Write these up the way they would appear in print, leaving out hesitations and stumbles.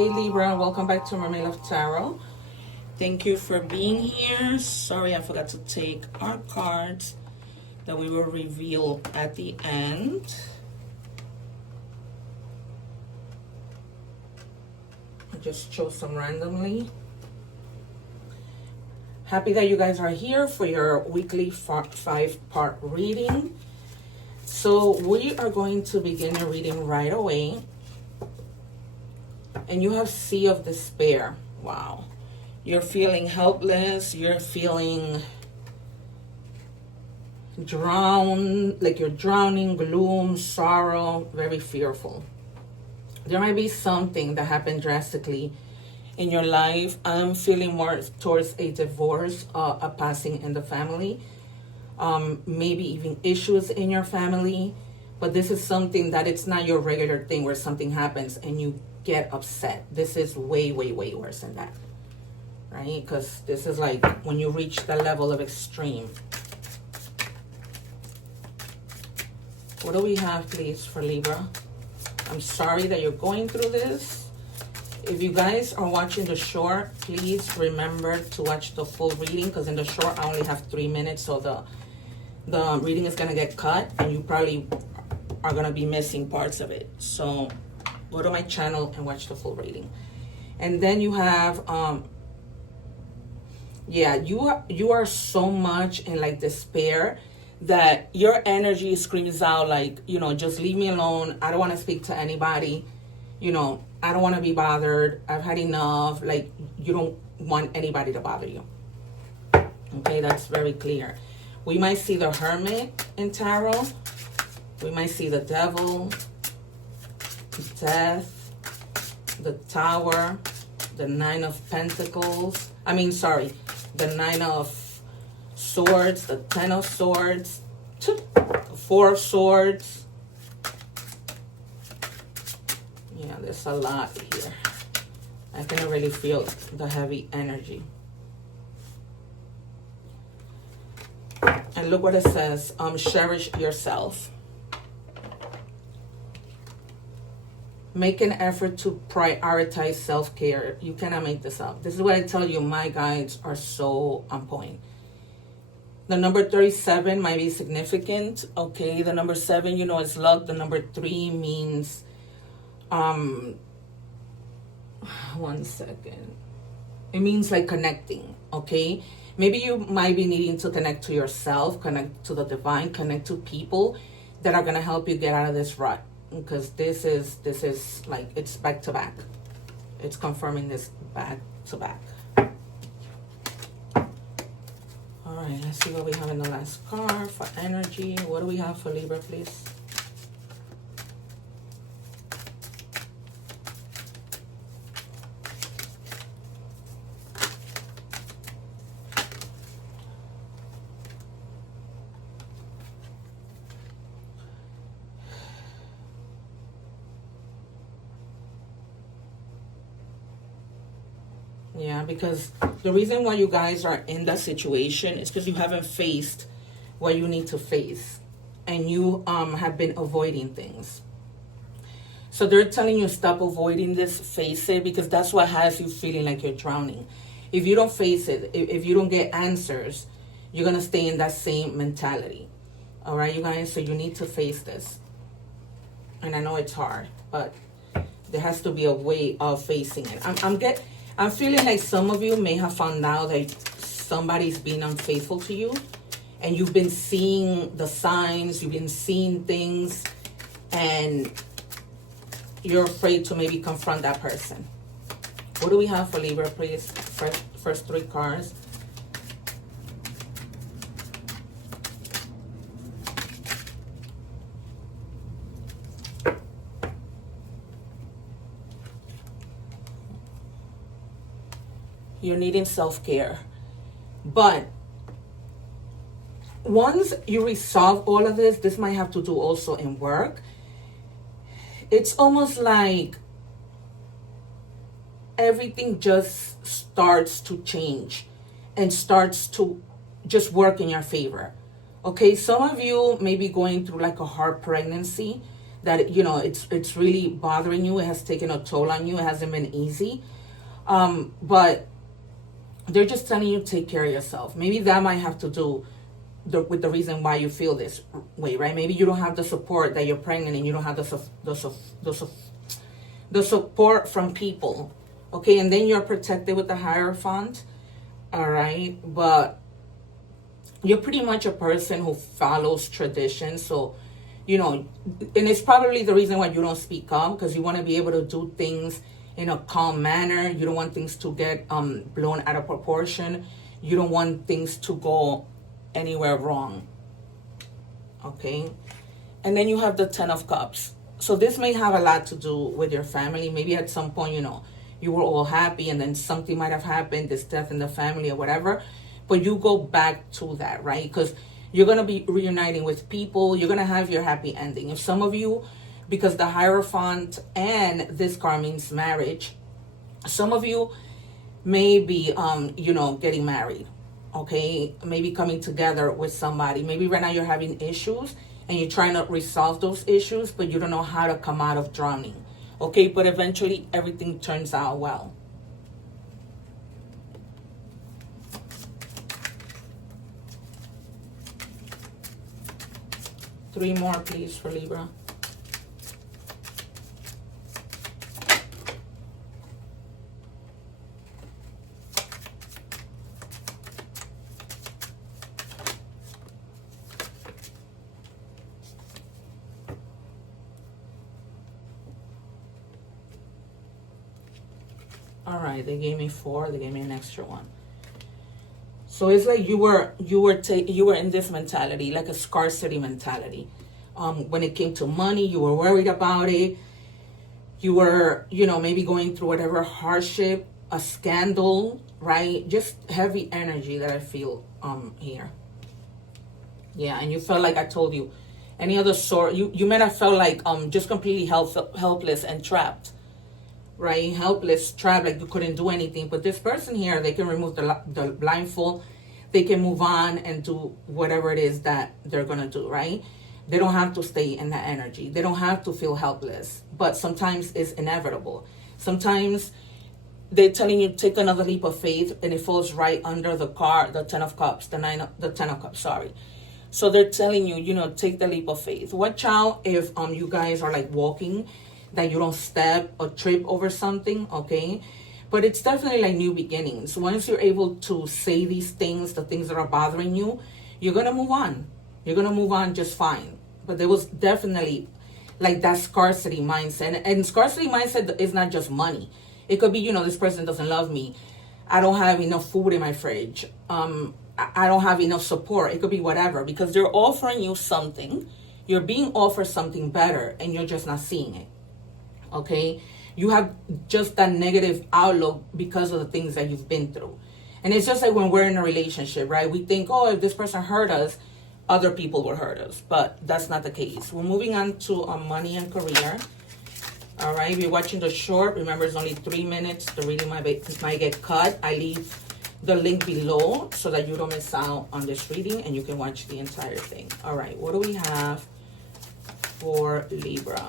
Hey Libra, welcome back to Mermaid of Tarot. Thank you for being here. Sorry I forgot to take our cards that we will reveal at the end. I just chose some randomly. Happy that you guys are here for your weekly 5-part reading. So we are going to begin your reading right away. And you have Sea of Despair. Wow. You're feeling helpless. You're feeling drowned, like you're drowning, gloom, sorrow, very fearful. There might be something that happened drastically in your life. I'm feeling more towards a divorce, a passing in the family. Maybe even issues in your family. But this is something that it's not your regular thing where something happens and you get upset. This is way, way, way worse than that, right? Because this is like when you reach the level of extreme. What do we have, please, for Libra? I'm sorry that you're going through this. If you guys are watching the short, please remember to watch the full reading, because in the short I only have 3 minutes, so the reading is going to get cut and you probably are going to be missing parts of it. So go to my channel and watch the full reading. And then you have you are so much in like despair that your energy screams out like, you know, just leave me alone. I don't want to speak to anybody. You know, I don't want to be bothered. I've had enough. Like, you don't want anybody to bother you. Okay, that's very clear. We might see the Hermit in Tarot. We might see the Devil, Death, the Tower, the Nine of Pentacles. The Nine of Swords, the Ten of Swords, Four of Swords. Yeah, there's a lot here. I can really feel the heavy energy. And look what it says. Cherish yourself. Make an effort to prioritize self-care. You cannot make this up. This is what I tell you. My guides are so on point. The number 37 might be significant. Okay, the number 7, you know, is luck. The number 3 means, 1 second. It means like connecting, okay? Maybe you might be needing to connect to yourself, connect to the divine, connect to people that are going to help you get out of this rut. Because this is like, it's back to back. It's confirming this back to back. All right, let's see what we have in the last card for energy. What do we have for Libra, please? Yeah, because the reason why you guys are in that situation is because you haven't faced what you need to face. And you have been avoiding things. So they're telling you stop avoiding this, face it, because that's what has you feeling like you're drowning. If you don't face it, if you don't get answers, you're going to stay in that same mentality. All right, you guys? So you need to face this. And I know it's hard, but there has to be a way of facing it. I'm feeling like some of you may have found out that somebody's being unfaithful to you. And you've been seeing the signs. You've been seeing things. And you're afraid to maybe confront that person. What do we have for Libra, please? First 3 cards. You're needing self-care. But once you resolve all of this might have to do also in work. It's almost like everything just starts to change and starts to just work in your favor. Okay, some of you may be going through like a hard pregnancy. that, it's really bothering you. It has taken a toll on you. It hasn't been easy. But they're just telling you, take care of yourself. Maybe that might have to do with the reason why you feel this way, right? Maybe you don't have the support that you're pregnant, and you don't have the support from people. Okay, and then you're protected with the Hierophant. All right, but you're pretty much a person who follows tradition. So, and it's probably the reason why you don't speak up, because you want to be able to do things in a calm manner. You don't want things to get blown out of proportion. You don't want things to go anywhere wrong. Okay, and then you have the Ten of Cups. So this may have a lot to do with your family. Maybe at some point, you were all happy, and then something might have happened, this death in the family or whatever. But you go back to that, right? Because you're going to be reuniting with people. You're going to have your happy ending. If some of you, because the Hierophant and this card means marriage, some of you may be, getting married. Okay? Maybe coming together with somebody. Maybe right now you're having issues and you're trying to resolve those issues, but you don't know how to come out of drowning. Okay? But eventually everything turns out well. Three more, please, for Libra. All right, they gave me 4. They gave me an extra 1. So it's like you were in this mentality, like a scarcity mentality. When it came to money, you were worried about it. You were, maybe going through whatever hardship, a scandal, right? Just heavy energy that I feel here. Yeah, and you felt like, I told you, any other sort, you might have felt like just completely helpless and trapped. Right? Helpless, trapped, like you couldn't do anything. But this person here, they can remove the blindfold. They can move on and do whatever it is that they're going to do, right? They don't have to stay in that energy. They don't have to feel helpless. But sometimes it's inevitable. Sometimes they're telling you, take another leap of faith, and it falls right under the card, the Ten of Cups, the Ten of Cups, sorry. So they're telling you, take the leap of faith. Watch out if you guys are like walking, that you don't step or trip over something, okay? But it's definitely like new beginnings. Once you're able to say these things, the things that are bothering you, you're going to move on. You're going to move on just fine. But there was definitely like that scarcity mindset. And scarcity mindset is not just money. It could be, this person doesn't love me. I don't have enough food in my fridge. I don't have enough support. It could be whatever. Because they're offering you something. You're being offered something better, and you're just not seeing it. Okay, you have just that negative outlook because of the things that you've been through. And it's just like when we're in a relationship, right? We think, oh, if this person hurt us, other people will hurt us. But that's not the case. We're moving on to money and career. All right, if you're watching the short, remember it's only 3 minutes. The reading might get cut. I leave the link below so that you don't miss out on this reading and you can watch the entire thing. All right, what do we have for Libra?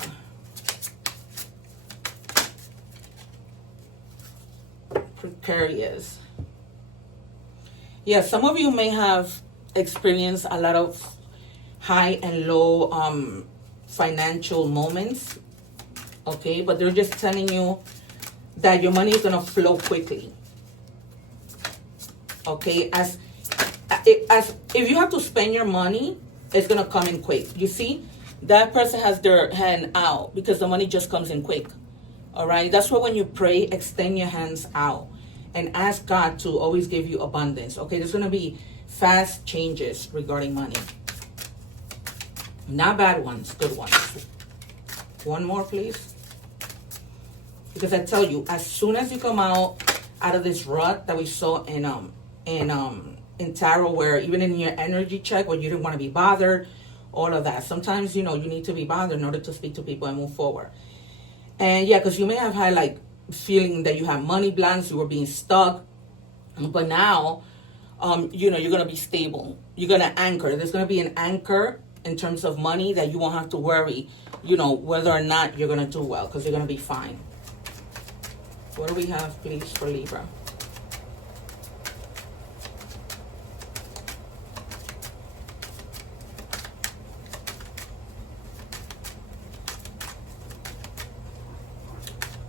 Precarious. Yeah, some of you may have experienced a lot of high and low financial moments, okay? But they're just telling you that your money is going to flow quickly, okay? As if you have to spend your money, it's going to come in quick. You see, that person has their hand out because the money just comes in quick. All right, that's why when you pray, extend your hands out and ask God to always give you abundance. Okay, there's going to be fast changes regarding money. Not bad ones, good ones. One more, please. Because I tell you, as soon as you come out of this rut that we saw in tarot, where even in your energy check, where you didn't want to be bothered, all of that. Sometimes, you need to be bothered in order to speak to people and move forward. And yeah, because you may have had like feeling that you have money blanks, you were being stuck, but now, you're going to be stable. You're going to anchor. There's going to be an anchor in terms of money that you won't have to worry, you know, whether or not you're going to do well, because you're going to be fine. What do we have, please, for Libra?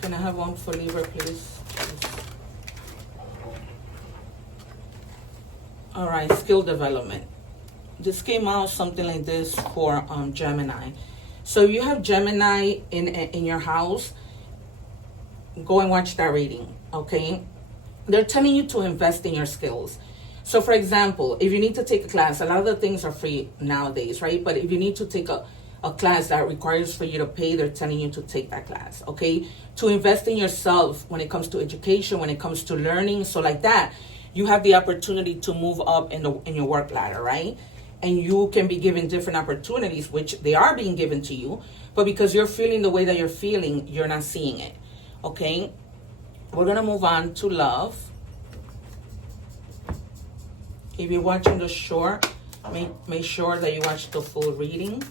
Can I have one for Libra, please? All right, skill development. This came out something like this for Gemini. So you have Gemini in your house, go and watch that reading, okay? They're telling you to invest in your skills. So for example, if you need to take a class, a lot of the things are free nowadays, right? But if you need to take a class that requires for you to pay, they're telling you to take that class, okay? To invest in yourself when it comes to education, when it comes to learning, so like that, you have the opportunity to move up in your work ladder, right? And you can be given different opportunities, which they are being given to you, but because you're feeling the way that you're feeling, you're not seeing it, okay? We're gonna move on to love. If you're watching the short, make sure that you watch the full reading.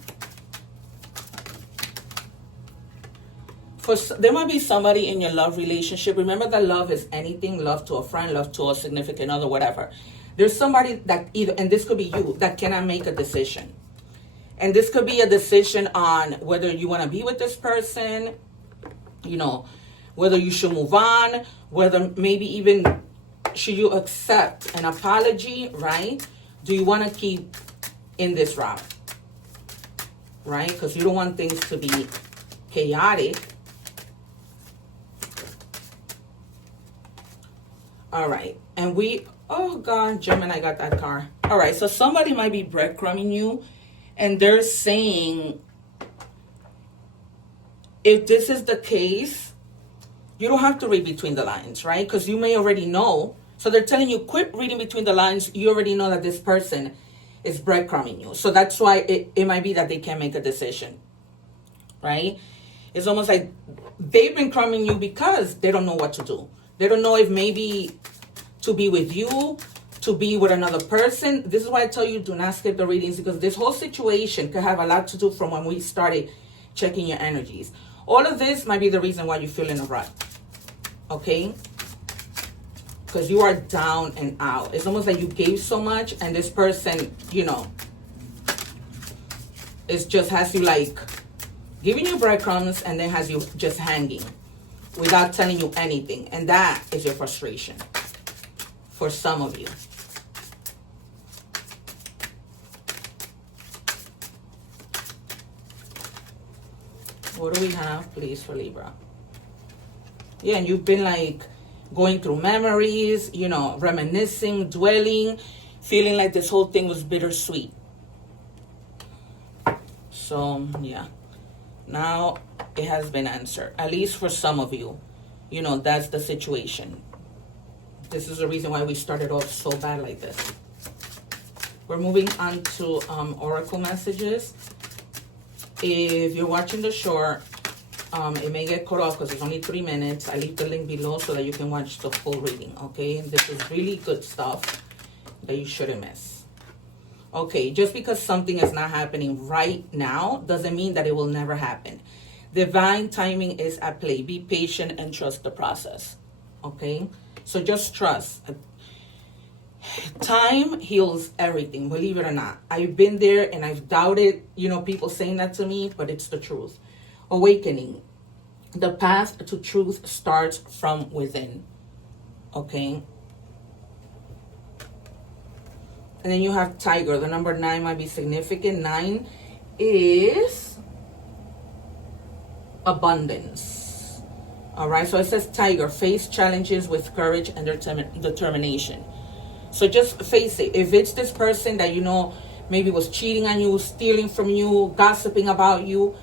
There might be somebody in your love relationship. Remember that love is anything, love to a friend, love to a significant other, whatever. There's somebody that either, and this could be you, that cannot make a decision. And this could be a decision on whether you want to be with this person, you know, whether you should move on, whether maybe even should you accept an apology, right? Do you want to keep in this route, right? Because you don't want things to be chaotic. All right, and oh God, Gemini got that car. All right, so somebody might be breadcrumbing you, and they're saying, if this is the case, you don't have to read between the lines, right? Because you may already know. So they're telling you, quit reading between the lines. You already know that this person is breadcrumbing you. So that's why it might be that they can't make a decision, right? It's almost like they've been crumbing you because they don't know what to do. They don't know if maybe to be with you, to be with another person. This is why I tell you, do not skip the readings, because this whole situation could have a lot to do from when we started checking your energies. All of this might be the reason why you feel in a rut, okay? Because you are down and out. It's almost like you gave so much, and this person, you know, it just has you like giving you breadcrumbs and then has you just hanging without telling you anything. And that is your frustration for some of you. What do we have, please, for Libra? Yeah, and you've been like going through memories, you know, reminiscing, dwelling, feeling like this whole thing was bittersweet. So, yeah. Now it has been answered, at least for some of you. You know, that's the situation. This is the reason why we started off so bad like this. We're moving on to oracle messages. If you're watching the short, it may get cut off because it's only 3 minutes. I leave the link below so that you can watch the full reading, okay? This is really good stuff that you shouldn't miss. Okay, just because something is not happening right now doesn't mean that it will never happen. Divine timing is at play. Be patient and trust the process, okay? So just trust. Time heals everything, believe it or not. I've been there and I've doubted, you know, people saying that to me, but it's the truth. Awakening. The path to truth starts from within, okay? And then you have Tiger. The number 9 might be significant. 9 is abundance. All right, so it says Tiger, face challenges with courage and determination. So just face it. If it's this person that you know maybe was cheating on you, stealing from you, gossiping about you,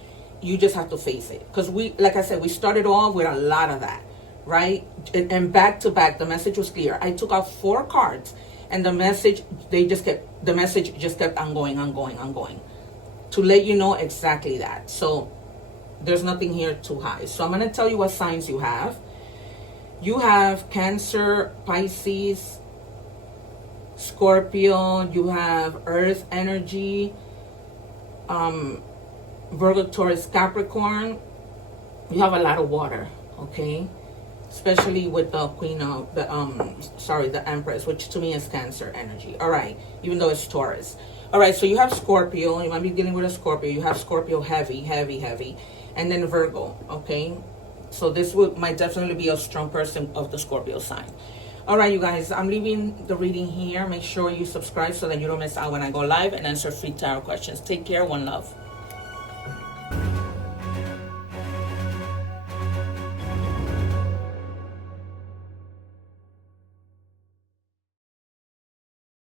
you just have to face it. Because we, like I said, we started off with a lot of that, right? And back to back, the message was clear. I took out 4 cards, and the message, the message just kept on going, to let you know exactly that. So there's nothing here too high. So I'm going to tell you what signs you have. You have Cancer, Pisces, Scorpio. You have Earth energy. Virgo, Taurus, Capricorn, you have a lot of water, okay? Especially with the Queen of the the Empress, which to me is Cancer energy. All right, even though it's Taurus. All right, so you have Scorpio. You might be dealing with a Scorpio. You have Scorpio heavy, and then Virgo. Okay, so this might definitely be a strong person of the Scorpio sign. All right, you guys, I'm leaving the reading here. Make sure you subscribe so that you don't miss out when I go live and answer free tarot questions. Take care. One love.